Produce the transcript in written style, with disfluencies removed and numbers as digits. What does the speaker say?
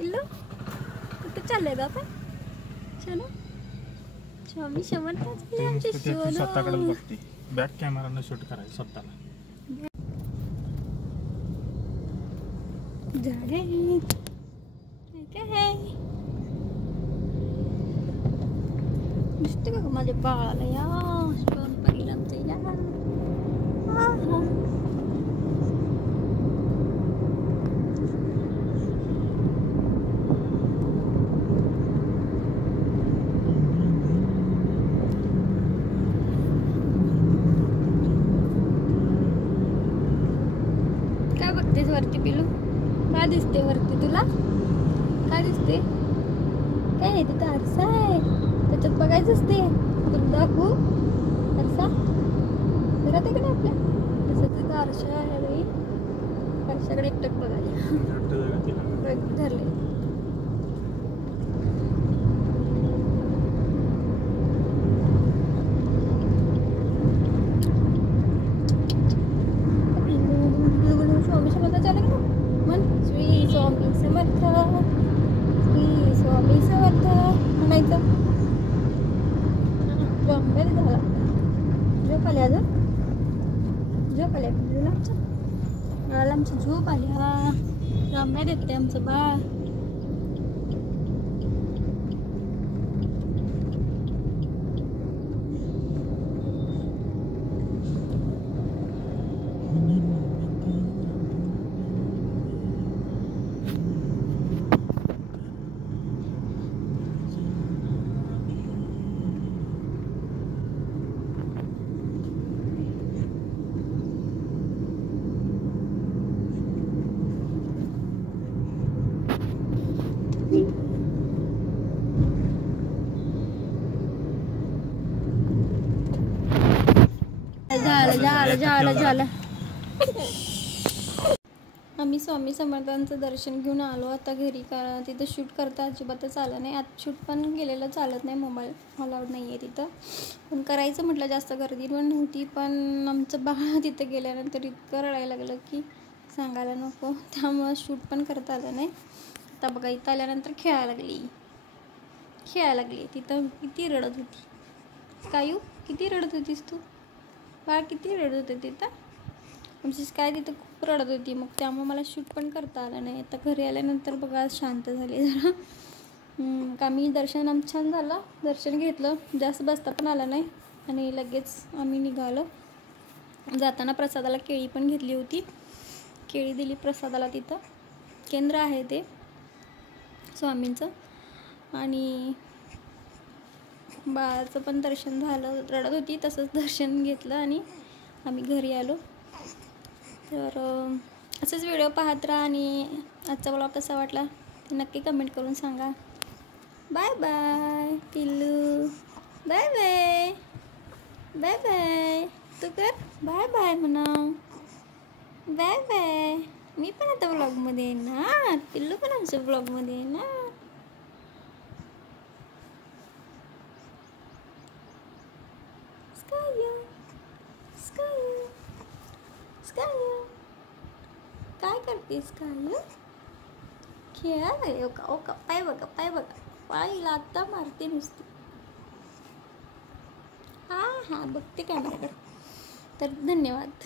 पिल्लू कुठे चाललंय ग आपण? सोनू स्वामी समर्थ चालले आमचे सोनू. स्वतःकडे बघते, बॅक कॅमेराने शूट करायचं स्वतःला. झाडे काय दिसते का माझ्या बाळाला? या सोन पाहिलं आमचं या. काय बघतेस वरती पिलू? काय दिसते वरती तुला? काय दिसते? काय आहे तिथं? आरसा आहे, त्याच्यात बघायचं असते. तुला दाखवू आरसा? घरात आहे का नाही आपल्या? तसं तिथं आरसा आहे बाई. आरशाकडे एकटक बघायला धरले. स्वामी समर्थ चालेल का मन? श्री स्वामी समर्थ, श्री स्वामी समर्थ म्हणायचं. रंबेल झाला. झोप आली अजून? झोप आली आमचं बाळाला, आमची झोप आली. हा रंबे देते आमचं बाळ. झालं. आम्ही स्वामी समर्थांचं दर्शन घेऊन आलो आता घरी. कारण तिथं शूट करता अजिबातच आलं नाही. आता शूट पण केलेलं चालत नाही, मोबाईल अलाउड नाही आहे तिथं. पण करायचं म्हटलं, जास्त गर्दी पण नव्हती. पण आमचं बाळ तिथं गेल्यानंतर इतकं रडायला लागलं की सांगायला नको. त्यामुळं शूट पण करता आलं नाही. आता बघा इथं आल्यानंतर खेळायला लागली. तिथं किती रडत होती. कायू किती रडत होतीस तू? बाळ किती रडत होते तिथं. आमची काय तिथं खूप रडत होती. मग त्यामुळे मला शूट पण करता आलं नाही. आता घरी आल्यानंतर बघा शांत झाली जरा. आम्ही दर्शन आमचं छान झालं. दर्शन घेतलं, जास्त बसता पण आलं नाही आणि लगेच आम्ही निघालो. जाताना प्रसादाला केळी पण घेतली होती. केळी दिली प्रसादाला. तिथं केंद्र आहे ते स्वामींचं. आणि बाळाचं पण दर्शन झालं. रडत होती तसंच दर्शन घेतलं आणि आम्ही घरी आलो. तर असंच व्हिडिओ पाहत राहा आणि आजचा ब्लॉग कसा वाटला ते नक्की कमेंट करून सांगा. बाय बाय पिल्लू. Bye bye. बाय बाय तू कर. बाय बाय म्हणा. Bye bye. मी पण आता ब्लॉगमध्ये येणार. पिल्लू पण आमच्या ब्लॉगमध्ये येणार. काय करतेस काय? खेळा. ओका पाय बघा पायला आता मारते नुसती. हा बघते कॅमेराकडे. तर धन्यवाद.